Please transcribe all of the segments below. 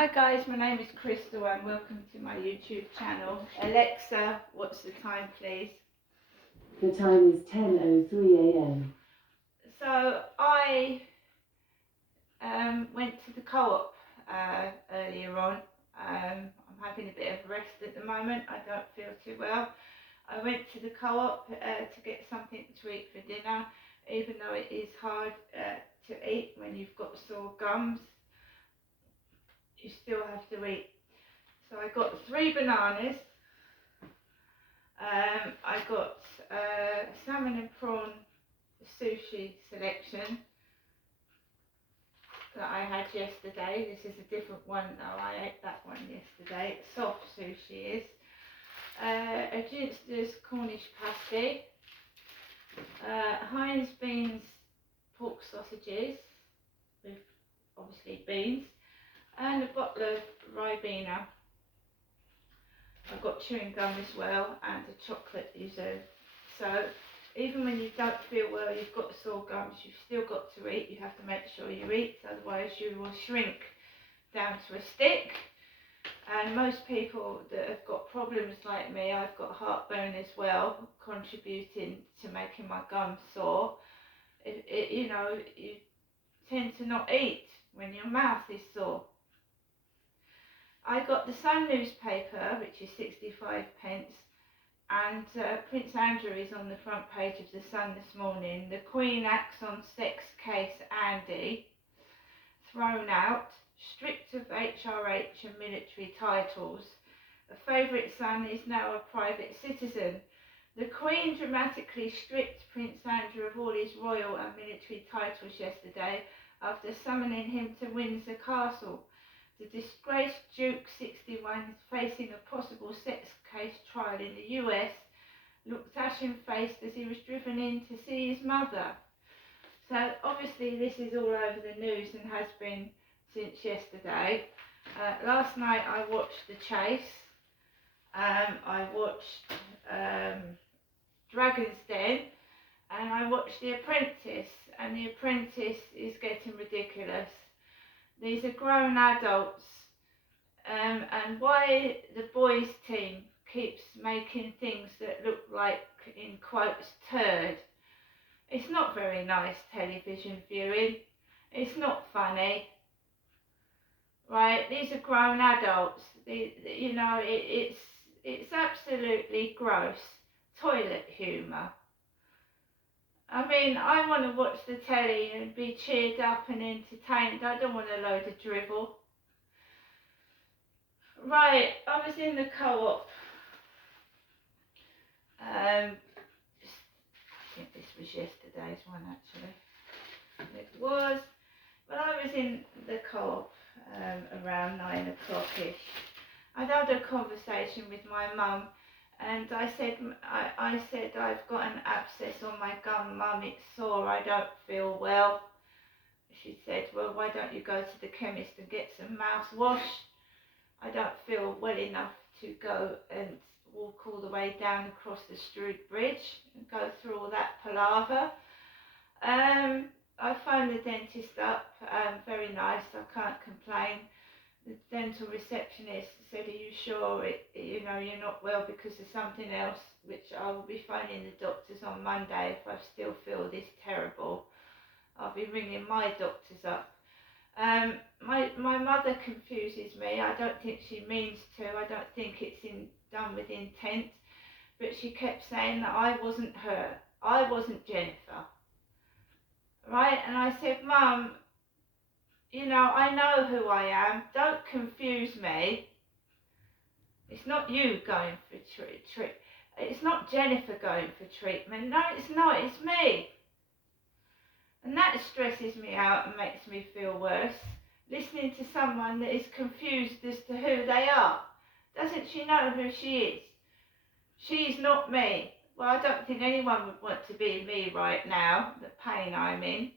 Hi guys, my name is Crystal and welcome to my YouTube channel. Alexa, what's the time please? The time is 10:03 a.m. So I went to the co-op earlier on. I'm having a bit of rest at the moment, I don't feel too well. I went to the co-op to get something to eat for dinner, even though it is hard to eat when you've got sore gums. You still have to eat. So I got 3 bananas. I got salmon and prawn sushi selection that I had yesterday. This is a different one though. I ate that one yesterday. Soft sushi is. A ginster's Cornish pasty. Heinz beans pork sausages with obviously beans. And a bottle of Ribena. I've got chewing gum as well and a chocolate yuzu. So even when you don't feel well, you've got sore gums, you've still got to eat. You have to make sure you eat, otherwise you will shrink down to a stick. And most people that have got problems like me, I've got heartburn as well, contributing to making my gums sore. You tend to not eat when your mouth is sore. I got the Sun newspaper, which is 65 pence, and Prince Andrew is on the front page of the Sun this morning. The Queen acts on sex case Andy, thrown out, stripped of HRH and military titles. A favourite son is now a private citizen. The Queen dramatically stripped Prince Andrew of all his royal and military titles yesterday after summoning him to Windsor Castle. The disgraced Duke 61 is facing a possible sex case trial in the US, looked ashen-faced as he was driven in to see his mother. So obviously this is all over the news and has been since yesterday. Last night I watched The Chase. I watched Dragon's Den, and I watched The Apprentice, and The Apprentice is getting ridiculous. These are grown adults, and why the boys team keeps making things that look like, in quotes, turd. It's not very nice television viewing. It's not funny. Right, these are grown adults. It's absolutely gross. Toilet humour. I mean, I want to watch the telly and be cheered up and entertained. I don't want a load of drivel. Right, I was in the co-op. I think this was yesterday's one actually. It was. Well, I was in the co-op around 9 o'clock-ish. I'd had a conversation with my mum. And I said, I've got an abscess on my gum, Mum, it's sore, I don't feel well. She said, well, why don't you go to the chemist and get some mouthwash? I don't feel well enough to go and walk all the way down across the Strood Bridge and go through all that palaver. I phoned the dentist up, very nice, I can't complain. The dental receptionist said, are you sure you're not well because of something else, which I will be phoning the doctors on Monday if I still feel this terrible. I'll be ringing my doctors up. My mother confuses me. I don't think she means to. I don't think it's done with intent. But she kept saying that I wasn't her. I wasn't Jennifer. Right? And I said, Mum, I know who I am. Don't confuse me. It's not you going for treatment. It's not Jennifer going for treatment. No, it's not. It's me. And that stresses me out and makes me feel worse. Listening to someone that is confused as to who they are. Doesn't she know who she is? She's not me. Well, I don't think anyone would want to be me right now, the pain I'm in.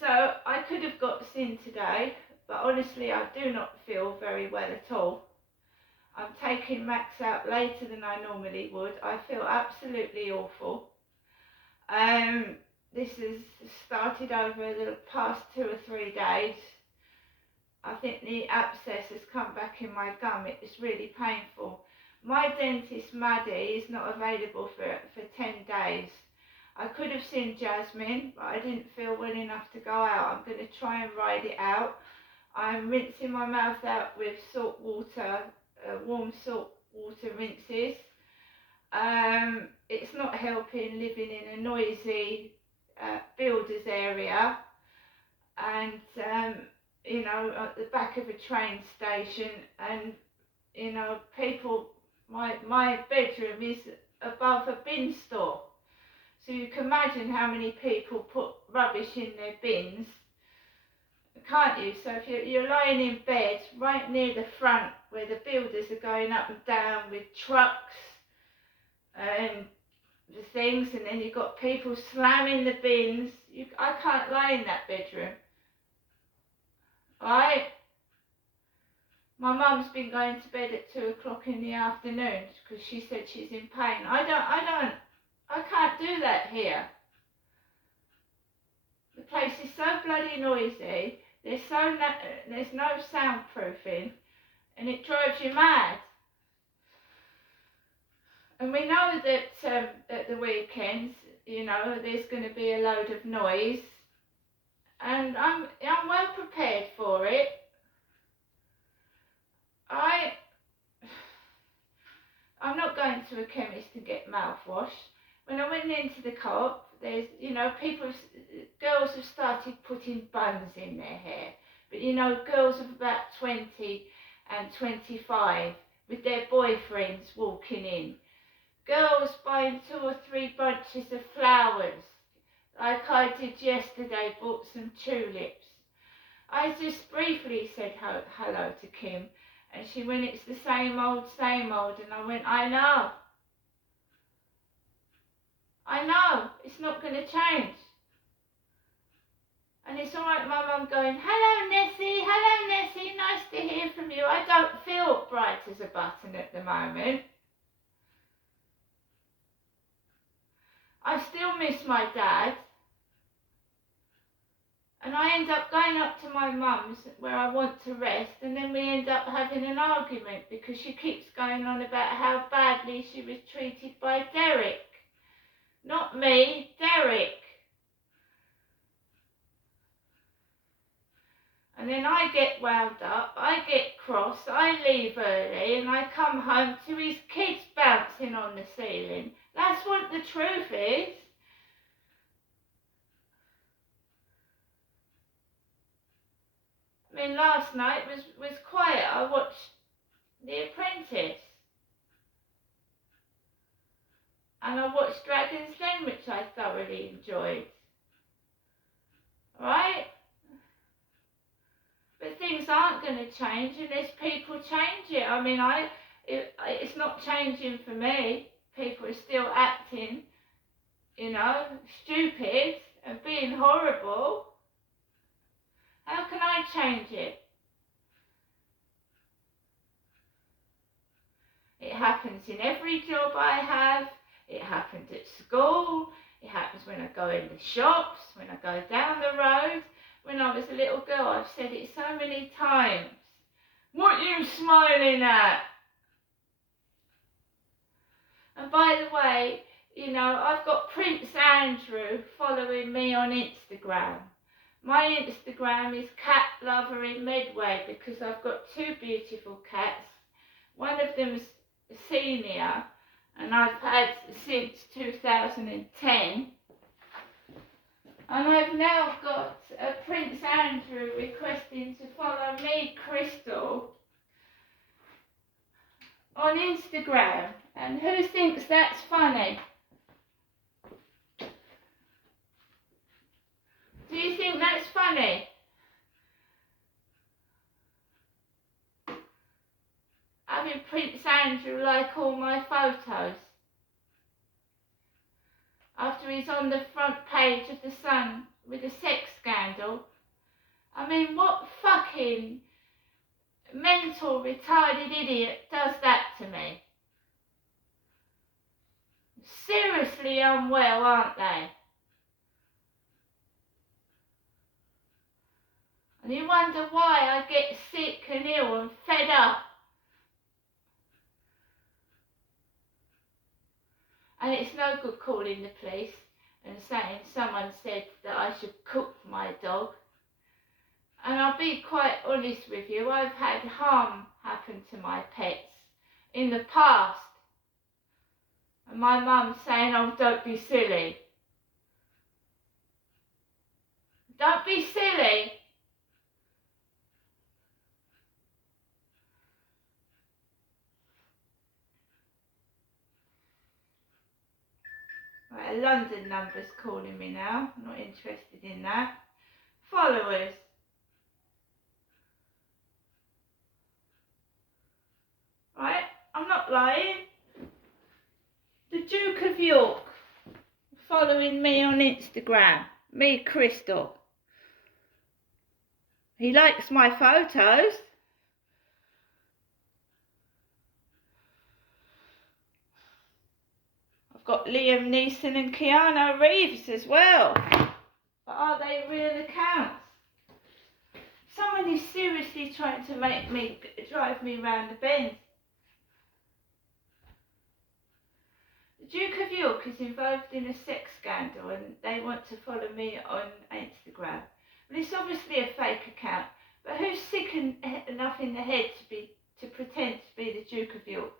So I could have got seen today, but honestly I do not feel very well at all. I'm taking Max out later than I normally would. I feel absolutely awful. this has started over the past 2 or 3 days. I think the abscess has come back in my gum. It's really painful. My dentist, Maddie, is not available for 10 days. I could have seen Jasmine, but I didn't feel well enough to go out. I'm going to try and ride it out. I'm rinsing my mouth out with salt water, warm salt water rinses. It's not helping living in a noisy builders area, and you know, at the back of a train station, and you know, people, my bedroom is above a bin store, so you can imagine how many people put rubbish in their bins, can't you? So if you're lying in bed right near the front where the builders are going up and down with trucks and the things, and then you've got people slamming the bins, I can't lie in that bedroom. Right? My mum's been going to bed at 2 o'clock in the afternoon because she said she's in pain. I can't do that here. The place is so bloody noisy. There's no soundproofing, and it drives you mad. And we know that at the weekends, you know, there's going to be a load of noise, and I'm well prepared for it. I'm not going to a chemist to get mouthwash. When I went into the co-op, there's, you know, girls have started putting buns in their hair. But, you know, girls of about 20 and 25 with their boyfriends walking in. Girls buying 2 or 3 bunches of flowers, like I did yesterday, bought some tulips. I just briefly said hello to Kim, and she went, it's the same old, and I went, I know, it's not going to change. And it's all right, my mum going, hello Nessie, nice to hear from you. I don't feel bright as a button at the moment. I still miss my dad. And I end up going up to my mum's where I want to rest, and then we end up having an argument because she keeps going on about how badly she was treated by Derek. Not me, Derek. And then I get wound up, I get cross, I leave early, and I come home to his kids bouncing on the ceiling. That's what the truth is. I mean, last night was quiet. I watched The Apprentice. And I watched Dragon's Den, which I thoroughly enjoyed. Right? But things aren't going to change unless people change it. I mean, it's not changing for me. People are still acting, you know, stupid and being horrible. How can I change it? It happens in every job I have. It happens at school. It happens when I go in the shops, when I go down the road. When I was a little girl, I've said it so many times. What are you smiling at? And by the way, you know, I've got Prince Andrew following me on Instagram. My Instagram is Cat Lover in Medway because I've got 2 beautiful cats. One of them's a senior, and I've had since 2010. And I've now got a Prince Andrew requesting to follow me, Crystal, on Instagram. And who thinks that's funny? Do you think that's funny? Having Prince Andrew like all my photos. After he's on the front page of The Sun with a sex scandal. I mean, what fucking mental, retarded idiot does that to me? Seriously unwell, aren't they? And you wonder why I get sick and ill and fed up. And it's no good calling the police and saying someone said that I should cook my dog. And I'll be quite honest with you, I've had harm happen to my pets in the past. And my mum's saying, oh, don't be silly. Don't be silly. Right, a London number's calling me now. I'm not interested in that. Followers. Right, I'm not lying. The Duke of York following me on Instagram. Me, Crystal. He likes my photos. I've got Liam Neeson and Keanu Reeves as well. But are they real accounts? Someone is seriously trying to make me drive me round the bend. The Duke of York is involved in a sex scandal and they want to follow me on Instagram. Well, it's obviously a fake account, but who's sick enough in the head to pretend to be the Duke of York?